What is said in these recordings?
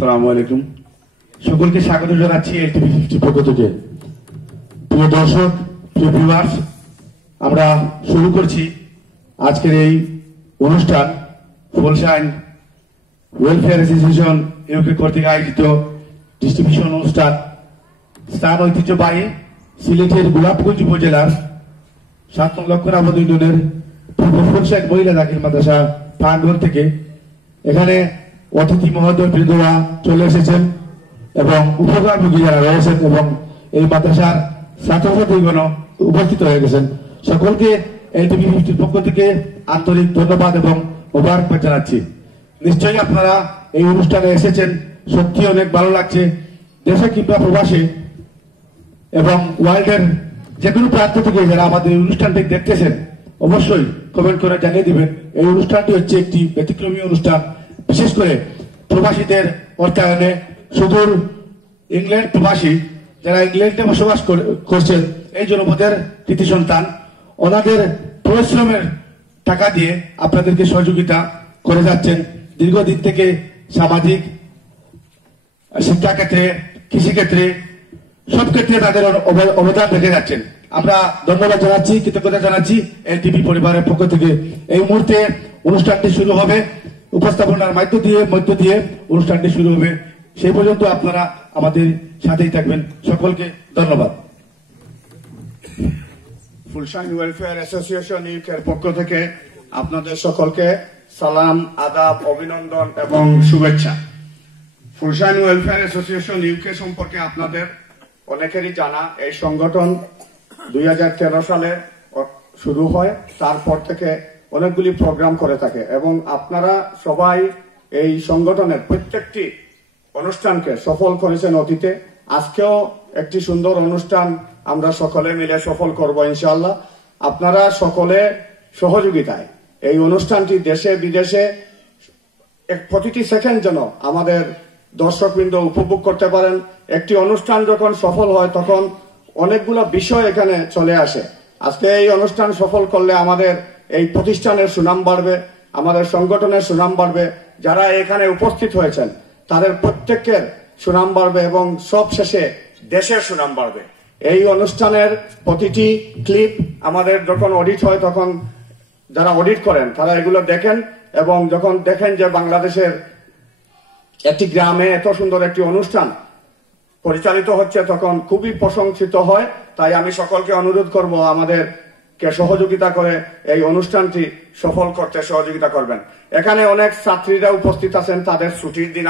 আসসালামু আলাইকুম। সকলকে স্বাগত জানাচ্ছি এলটিভি 50 পক্ষ থেকে। প্রিয় দর্শক, প্রিয় ভিউয়ার্স, আমরা শুরু করছি আজকের এই অনুষ্ঠান ফুলশাইন ওয়েলফেয়ার অ্যাসোসিয়েশন ইউকে কর্তৃক আয়োজিত ডিস্ট্রিবিউশন অনুষ্ঠান। স্থান ঐতিহ্যবাহী সিলেটের গোলাপগঞ্জ উপজেলার 7 নং লক্ষণাবাদ ইউনিয়নের পূর্ব ফুলশাইন মহিলা দাখিল মাদ্রাসা প্রাঙ্গণ থেকে। এখানে অতিথি মহোদয় বৃন্দরা চলে এসেছেন এবং উপকারভোগী যারা রয়েছেন এবং এই মাদ্রাসার ছাত্রছাত্রীগণ উপস্থিত হয়ে গেছেন। সকলকে এলটিভি 50 পক্ষ থেকে আন্তরিক ধন্যবাদ এবং মোবারকবাদ জানাচ্ছি। নিশ্চয়ই আপনারা এই অনুষ্ঠানে এসেছেন, সত্যি অনেক ভালো লাগছে। দেশে কিংবা প্রবাসে এবং ওয়ার্ল্ডের যে কোনো প্রান্ত থেকে যারা আমাদের এই অনুষ্ঠানটি দেখতেছেন অবশ্যই কমেন্ট করে জানিয়ে দিবেন। এই অনুষ্ঠানটি হচ্ছে একটি ব্যতিক্রমী অনুষ্ঠান, বিশেষ করে প্রবাসীদের অর্থায়নে। সুদূর ইংল্যান্ড প্রবাসী যারা ইংল্যান্ডে বসবাস করছেন, এই জনপদের কৃতি সন্তান, ওনাদের পরিশ্রমের টাকা দিয়ে আপনাদেরকে সহযোগিতা করে যাচ্ছেন। দীর্ঘদিন থেকে সামাজিক, শিক্ষাক্ষেত্রে, কৃষিক্ষেত্রে, সব ক্ষেত্রে তাদের অবদান রেখে যাচ্ছেন। আমরা ধন্যবাদ জানাচ্ছি, কৃতজ্ঞতা জানাচ্ছি এলটিভি পরিবারের পক্ষ থেকে। এই মুহূর্তে অনুষ্ঠানটি শুরু হবে, উপস্থাপনার মধ্য দিয়ে অনুষ্ঠানটি শুরু হবে। সেই পর্যন্ত আপনারা আমাদের সাথেই থাকবেন। সকলকে ধন্যবাদ। ফুলশাইন ওয়েলফেয়ার অ্যাসোসিয়েশন ইউকের পক্ষ থেকে আপনাদের সকলকে সালাম, আদাব, অভিনন্দন এবং শুভেচ্ছা। ফুলশাইন ওয়েলফেয়ার অ্যাসোসিয়েশন ইউকে সম্পর্কে আপনাদের অনেকেরই জানা। এই সংগঠন 2013 সালে শুরু হয়, তারপর থেকে অনেকগুলি প্রোগ্রাম করে থাকে এবং আপনারা সবাই এই সংগঠনের প্রত্যেকটি অনুষ্ঠানকে সফল করেছেন অতীতে। আজকেও একটি সুন্দর অনুষ্ঠান আমরা সকলে মিলে সফল করব ইনশাআল্লাহ। আপনারা সকলে সহযোগিতায় এই অনুষ্ঠানটি দেশে বিদেশে প্রতিটি সেকেন্ড যেন আমাদের দর্শকবৃন্দ উপভোগ করতে পারেন। একটি অনুষ্ঠান যখন সফল হয় তখন অনেকগুলো বিষয় এখানে চলে আসে। আজকে এই অনুষ্ঠান সফল করলে আমাদের এই প্রতিষ্ঠানের সুনাম বাড়বে, আমাদের সংগঠনের সুনাম বাড়বে, যারা এখানে উপস্থিত হয়েছেন তাদের প্রত্যেকের সুনাম বাড়বে এবং সব শেষে দেশের সুনাম বাড়বে। এই অনুষ্ঠানের প্রতিটি ক্লিপ আমাদের যখন অডিট হয় তখন যারা অডিট করেন তারা এগুলো দেখেন এবং যখন দেখেন যে বাংলাদেশের একটি গ্রামে এত সুন্দর একটি অনুষ্ঠান পরিচালিত হচ্ছে তখন খুবই প্রশংসিত হয়। তাই আমি সকলকে অনুরোধ করব আমাদেরকে সহযোগিতা করে এই অনুষ্ঠানটি সফল করতে সহযোগিতা করবেন। এখানে অনেক ছাত্রীরা উপস্থিত আছেন, তাদের ছুটির দিন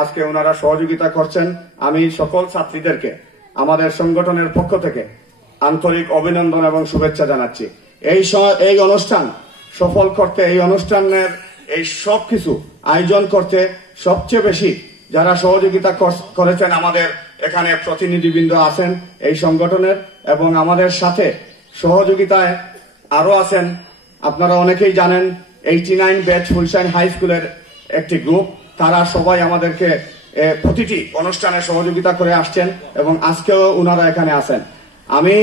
আজকে ওনারা সহযোগিতা করছেন। আমি সকল ছাত্রীদেরকে আমাদের সংগঠনের পক্ষ থেকে আন্তরিক অভিনন্দন এবং শুভেচ্ছা জানাচ্ছি। এই অনুষ্ঠান সফল করতে, এই অনুষ্ঠানের এই সব কিছু আয়োজন করতে সবচেয়ে বেশি যারা সহযোগিতা করেছেন আমাদের এখানে প্রতিনিধিবৃন্দ আছেন এই সংগঠনের এবং আমাদের সাথে সহযোগিতায় আরো আছেন। আপনারা অনেকেই জানেন 89 ব্যাচ ফুলশাইন হাই স্কুলের একটি গ্রুপ, তারা সবাই আমাদেরকে প্রতিটি অনুষ্ঠানে সহযোগিতা করে আসছেন এবং আজকেও ওনারা এখানে আছেন। আমি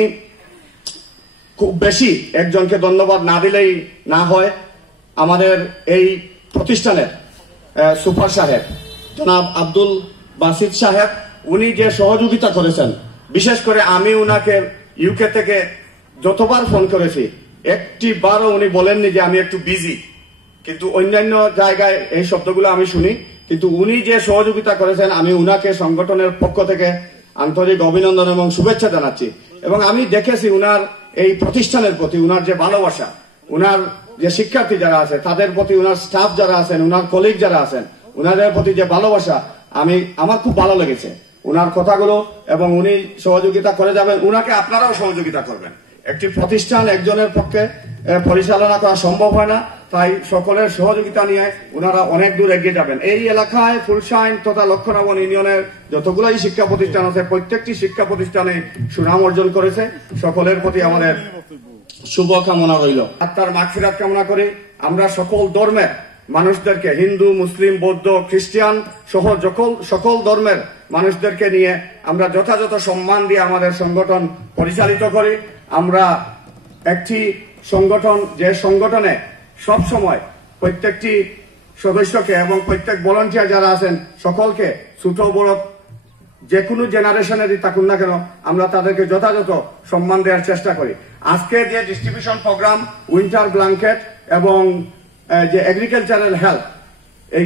খুব বেশি একজনকে ধন্যবাদ না দিলেই না হয়। আমাদের এই প্রতিষ্ঠানের সুপার সাহেব জনাব আব্দুল বাসিত সাহেব, উনি যে সহযোগিতা করেছেন, বিশেষ করে আমি উনাকে ইউকে থেকে যতবার ফোন করেছি একটি বারও উনি বলেননি যে আমি একটু বিজি, কিন্তু অন্যান্য জায়গায় এই শব্দগুলো আমি শুনি, কিন্তু উনি যে সহযোগিতা করেছেন আমি উনাকে সংগঠনের পক্ষ থেকে আন্তরিক অভিনন্দন এবং শুভেচ্ছা জানাচ্ছি। এবং আমি দেখেছি উনার এই প্রতিষ্ঠানের প্রতি উনার যে ভালোবাসা, উনার যে শিক্ষার্থী যারা আছে তাদের প্রতি, উনার স্টাফ যারা আছেন, উনার কলিগ যারা আছেন, উনাদের প্রতি যে ভালোবাসা আমার খুব ভালো লেগেছে উনার কথাগুলো। এবং উনি সহযোগিতা করে যাবেন, উনাকে আপনারাও সহযোগিতা করবেন। একটি প্রতিষ্ঠান একজনের পক্ষে পরিচালনা করা সম্ভব হয় না, তাই সকলের সহযোগিতা নিয়ে উনারা অনেক দূর এগিয়ে যাবেন। এই এলাকায় ফুলশাইন তথা লক্ষণাবন ইউনিয়নের যতগুলাই শিক্ষা প্রতিষ্ঠান আছে প্রত্যেকটি শিক্ষা প্রতিষ্ঠানে সুনাম অর্জন করেছে। সকলের প্রতি আমাদের শুভ কামনা রইল। আত্মার মাগফিরাত কামনা করি। আমরা সকল ধর্মের মানুষদেরকে, হিন্দু, মুসলিম, বৌদ্ধ, খ্রিস্টান সহ সকল ধর্মের মানুষদেরকে নিয়ে আমরা যথাযথ সম্মান দিয়ে আমাদের সংগঠন পরিচালিত করি। আমরা একটি সংগঠন যে সংগঠনে সব সময় প্রত্যেকটি সদস্যকে এবং প্রত্যেক ভলান্টিয়ার যারা আছেন সকলকে, ছোট বড় যে কোনো জেনারেশনেরই থাকুন না কেন, আমরা তাদেরকে যথাযথ সম্মান দেওয়ার চেষ্টা করি। আজকে যে ডিস্ট্রিবিউশন প্রোগ্রাম উইন্টার ব্ল্যাঙ্কেট এবং যে এগ্রিকালচারাল হেল্প, এই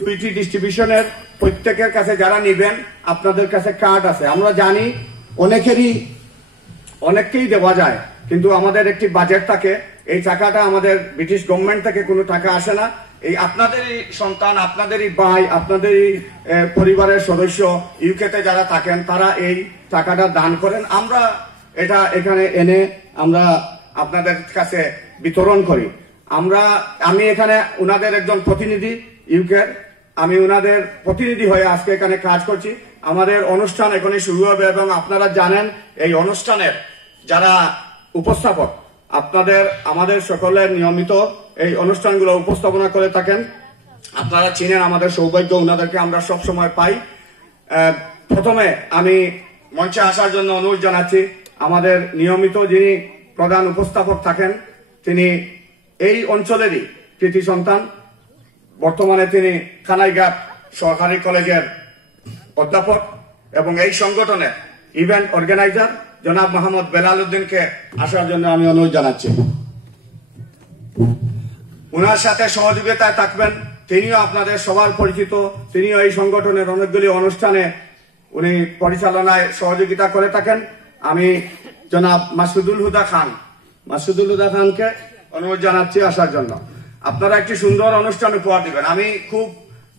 দুইটি ডিস্ট্রিবিউশনের প্রত্যেকের কাছে যারা নিবেন আপনাদের কাছে কার্ড আছে। আমরা জানি অনেককেই দেওয়া যায়, কিন্তু আমাদের একটি বাজেট থাকে। এই টাকাটা আমাদের ব্রিটিশ গভর্নমেন্ট থেকে কোনো টাকা আসে না। এই আপনাদেরই সন্তান, আপনাদেরই ভাই, আপনাদেরই পরিবারের সদস্য ইউকেতে যারা থাকেন তারা এই টাকাটা দান করেন। আমরা এটা এখানে এনে আমরা আপনাদের কাছে বিতরণ করি। আমি এখানে উনাদের একজন প্রতিনিধি ইউকের, আমি উনাদের প্রতিনিধি হয়ে আজকে এখানে কাজ করছি। আমাদের অনুষ্ঠান এখনই শুরু হবে এবং আপনারা জানেন এই অনুষ্ঠানের যারা উপস্থাপক আমাদের সকলের নিয়মিত এই অনুষ্ঠানগুলো উপস্থাপনা করে থাকেন। আপনারা চিনেন, আমাদের সৌভাগ্য উনাদেরকে আমরা সব সময় পাই। প্রথমে আমি মঞ্চে আসার জন্য অনুরোধ জানাচ্ছি আমাদের নিয়মিত যিনি প্রধান উপস্থাপক থাকেন, তিনি এই অঞ্চলেরই কৃতি সন্তান, বর্তমানে তিনি কানাইঘাট সরকারি কলেজের অধ্যাপক এবং এই সংগঠনের ইভেন্ট অর্গানাইজার জনাব মোহাম্মদ বেলাল উদ্দিনকে আসার জন্য আমি অনুরোধ জানাচ্ছি। উনার সাথে সহযোগিতায় থাকবেন, তিনিও আপনাদের সবার পরিচিত, তিনিও এই সংগঠনের অনেকগুলি অনুষ্ঠানে উনি পরিচালনায় সহযোগিতা করে থাকেন। আমি জনাব মাসুদুল হুদা খানকে অনুরোধ জানাচ্ছি আসার জন্য। আপনারা একটি সুন্দর অনুষ্ঠান উপহার দিবেন। আমি খুব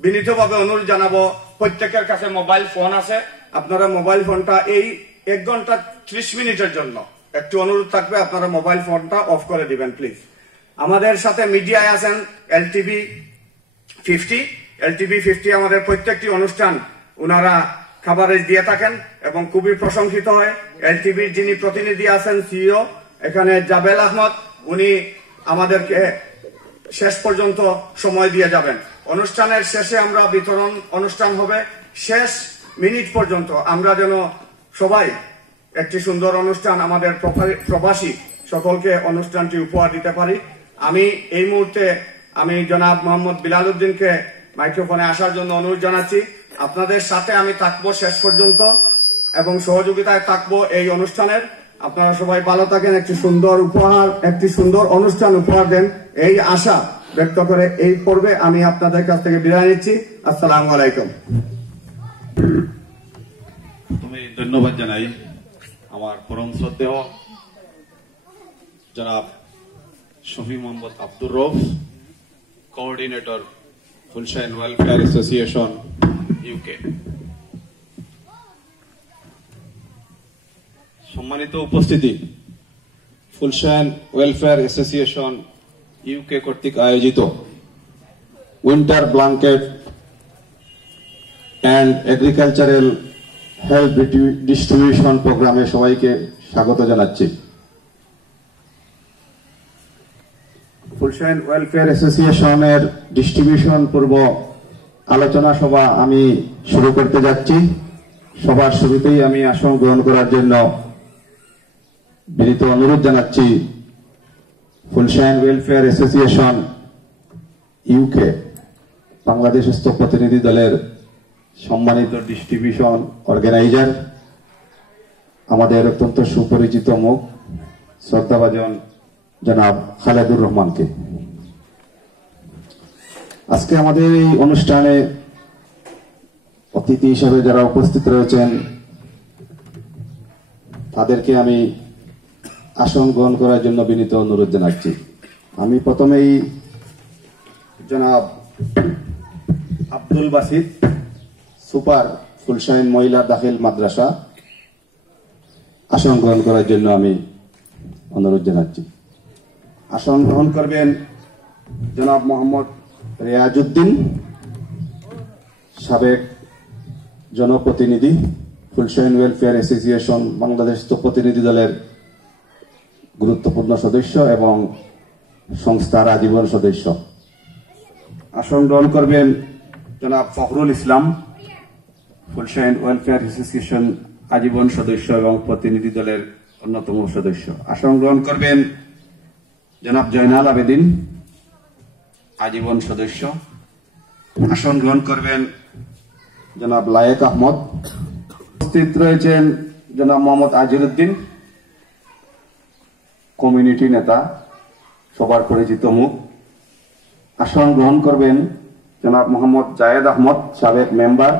বিনীতভাবে অনুরোধ জানাবো, প্রত্যেকের কাছে মোবাইল ফোন আছে, আপনারা মোবাইল ফোনটা এই 1 ঘন্টা 30 মিনিটের জন্য একটু অনুরোধ থাকবে, আপনারা মোবাইল ফোনটা অফ করে দিবেন প্লিজ। আমাদের সাথে মিডিয়ায় আছেন LTV 50 আমাদের প্রত্যেকটি অনুষ্ঠান উনারা খাবারেজ দিয়ে থাকেন এবং খুবই প্রশংসিত হয়। LTVর যিনি প্রতিনিধি আছেন CEO এখানে জাবেল আহমদ, উনি আমাদেরকে শেষ পর্যন্ত সময় দিয়ে যাবেন। অনুষ্ঠানের শেষে আমরা বিতরণ অনুষ্ঠান হবে, শেষ মিনিট পর্যন্ত আমরা যেন সবাই একটি সুন্দর অনুষ্ঠান আমাদের প্রবাসী সকলকে অনুষ্ঠানটি উপহার দিতে পারি। আমি এই মুহূর্তে জনাব মোহাম্মদ বিলাল উদ্দিনকে মাইক্রোফোনে আসার জন্য অনুরোধ জানাচ্ছি। আপনাদের সাথে আমি থাকবো শেষ পর্যন্ত এবং সহযোগিতায় থাকবো এই অনুষ্ঠানের। আপনারা সবাই ভালো থাকেন, একটি সুন্দর অনুষ্ঠান উপহার দেন, এই আশা ব্যক্ত করে এই পর্বে আমি আপনাদের কাছ থেকে বিদায় নিচ্ছি। আসসালামু আলাইকুম। প্রথমে ধন্যবাদ জানাই আমার পরম শ্রদ্ধেয় জনাব Shafi Mohammad Abdur Rauf, coordinator Fulshine welfare association UK. সম্মানিত উপস্থিতি, ফুলশাইন ওয়েলফেয়ার অ্যাসোসিয়েশন ইউকে কর্তৃক আয়োজিত winter blanket and agricultural help distribution প্রোগ্রামে সবাইকে স্বাগত জানাচ্ছি। ফুলশাইন ওয়েলফেয়ার অ্যাসোসিয়েশনের ডিস্ট্রিবিউশন পূর্ব আলোচনা সভা আমি শুরু করতে যাচ্ছি। সবার শুরুতেই আমি আসন গ্রহণ করার জন্য বিনীত অনুরোধ জানাচ্ছি ফুলশাইন ওয়েলফেয়ার অ্যাসোসিয়েশন ইউকে বাংলাদেশস্থ প্রতিনিধি দলের সম্মানিত ডিস্ট্রিবিউশন অর্গানাইজার, আমাদের অত্যন্ত সুপরিচিত মুখ শ্রদ্ধাভাজন জনাব খালেদুর রহমানকে। আজকে আমাদের এই অনুষ্ঠানে অতিথি হিসেবে যারা উপস্থিত রয়েছেন তাদেরকে আমি আসন গ্রহণ করার জন্য বিনীত অনুরোধ জানাচ্ছি। আমি প্রথমেই জনাব আব্দুল বাসিত, সুপার ফুলশাইন মহিলা দাখিল মাদ্রাসা, আসন গ্রহণ করার জন্য আমি অনুরোধ জানাচ্ছি। আসন গ্রহণ করবেন জনাব মোহাম্মদ রেয়াজউদ্দিন, সাবেক জনপ্রতিনিধি, ফুলশাইন ওয়েলফেয়ার অ্যাসোসিয়েশন বাংলাদেশ প্রতিনিধি দলের গুরুত্বপূর্ণ সদস্য এবং সংস্থার আজীবন সদস্য। আসন গ্রহণ করবেন জনাব ফখরুল ইসলাম, ফুলশাইন ওয়েলফেয়ার অ্যাসোসিয়েশন আজীবন সদস্য এবং প্রতিনিধি দলের অন্যতম সদস্য। আসন গ্রহণ করবেন জনাব জয়নাল আবেদিন, আজীবন সদস্য। আসন গ্রহণ করবেন জনাব লায়েক আহমদ। উপস্থিত রয়েছেন জনাব মোহাম্মদ আজিরউদ্দিন, কমিউনিটি নেতা, সবার পরিচিত মুখ। আসন গ্রহণ করবেন জনাব মোহাম্মদ জায়েদ আহমদ, সাবেক মেম্বার,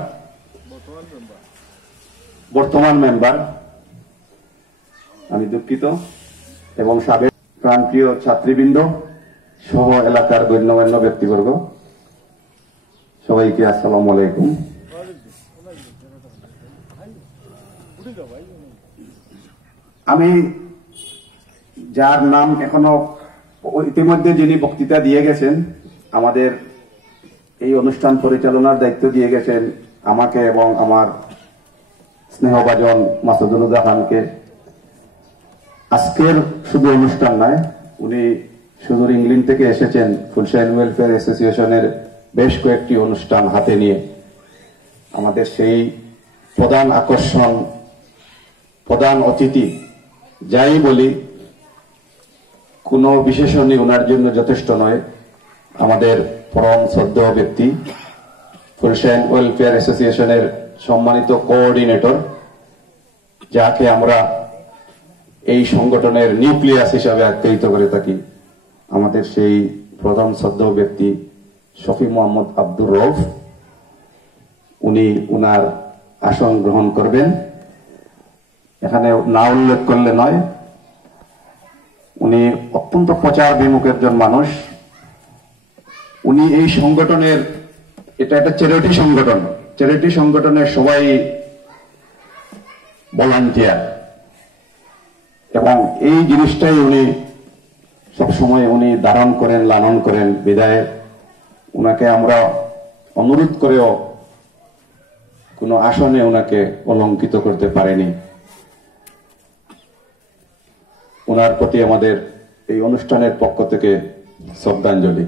বর্তমান মেম্বার, আমি দুঃখিত, এবং সাবেক প্রাণপ্রিয় ছাত্রীবৃন্দ সহ এলাকার গণ্যমান্য ব্যক্তিবর্গ, সবাইকে আসসালামু আলাইকুম। আমি যার নাম এখনো ইতিমধ্যে যিনি বক্তৃতা দিয়ে গেছেন, আমাদের এই অনুষ্ঠান পরিচালনার দায়িত্ব দিয়ে গেছেন আমাকে এবং আমার স্নেহভাজন মাসুদুল খানকে। আজকের শুধু অনুষ্ঠান নয়, উনি সুদূর ইংল্যান্ড থেকে এসেছেন ফুলশাইন ওয়েলফেয়ার অ্যাসোসিয়েশনের বেশ কয়েকটি অনুষ্ঠান হাতে নিয়ে। আমাদের সেই প্রধান আকর্ষণ, প্রধান অতিথি, যাই বলি কোনো বিশেষণই ওনার জন্য যথেষ্ট নয়। আমাদের পরম শ্রদ্ধেয় ব্যক্তি, ফুলশাইন ওয়েলফেয়ার অ্যাসোসিয়েশনের সম্মানিত কোঅর্ডিনেটর, যাকে আমরা এই সংগঠনের নিউক্লিয়াস হিসাবে আখ্যায়িত করে থাকি, আমাদের সেই প্রধান শ্রদ্ধেয় ব্যক্তি শফি মোহাম্মদ আব্দুর রউফ। উনি উনার আসন গ্রহণ করবেন। এখানে না উল্লেখ করলে নয়, উনি অত্যন্ত প্রচার বিমুখ একজন মানুষ। উনি এই সংগঠনের, এটা একটা চ্যারিটি সংগঠন, চ্যারিটি সংগঠনের সবাই ভলান্টিয়ার, এবং এই জিনিসটাই উনি সবসময় উনি ধারণ করেন, লালন করেন। বিদায় উনাকে আমরা অনুরোধ করেও কোনো আসনে উনাকে অলঙ্কিত করতে পারেনি। ওনার প্রতি আমাদের এই অনুষ্ঠানের পক্ষ থেকে শ্রদ্ধাঞ্জলি।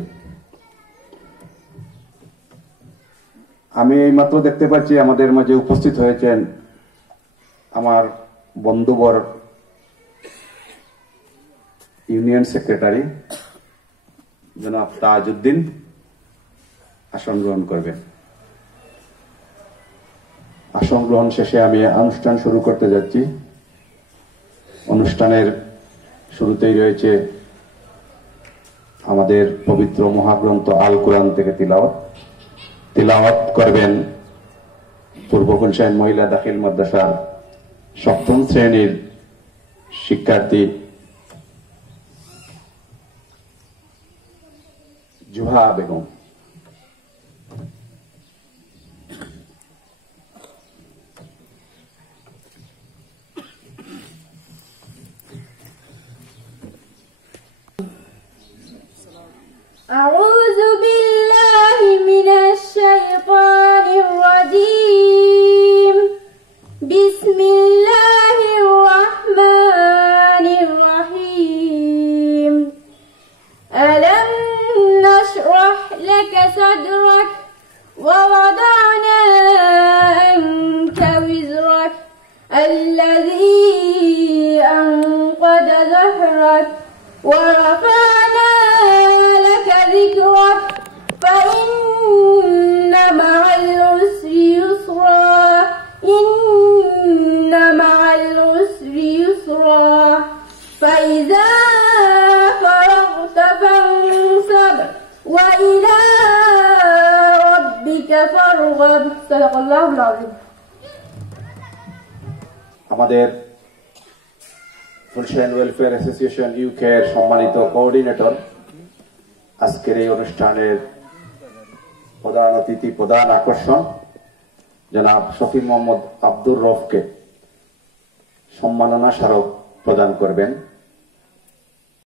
আমি এইমাত্র দেখতে পাচ্ছি আমাদের মাঝে উপস্থিত হয়েছেন আমার বন্ধুবর ইউনিয়ন সেক্রেটারি জনাব তাজউদ্দিন, আসন গ্রহণ করবেন। আসন গ্রহণ শেষে আমি অনুষ্ঠান শুরু করতে যাচ্ছি। অনুষ্ঠানের শুরুতেই রয়েছে আমাদের পবিত্র মহাগ্রন্থ আল কোরআন থেকে তিলাওয়াত করবেন পূর্ব ফুলশাইন মহিলা দাখিল মাদ্রাসার 7ম শ্রেণীর শিক্ষার্থী জুহা বেগম। أعوذ بالله من الشيطان الرجيم. بسم الله الرحمن الرحيم. ألم نشرح لك صدرك ووضعنا عنك وزرك الذي أنقض ظهرك ورفعنا لك ذكرك فإن مع العسر يسرا إن مع العسر يسرا فإذا فرغت فانصب وإلى ربك فارغب. صدق الله العظيم. আমাদের ফুলশাইন ওয়েলফেয়ার অ্যাসোসিয়েশন ইউকে এর সম্মানিত কোঅর্ডিনেটর, আজকের এই অনুষ্ঠানের প্রধান অতিথি, প্রধান আকর্ষণ জনাব শফি মোহাম্মদ আব্দুর রউফকে সম্মাননা স্মারক প্রদান করবেন।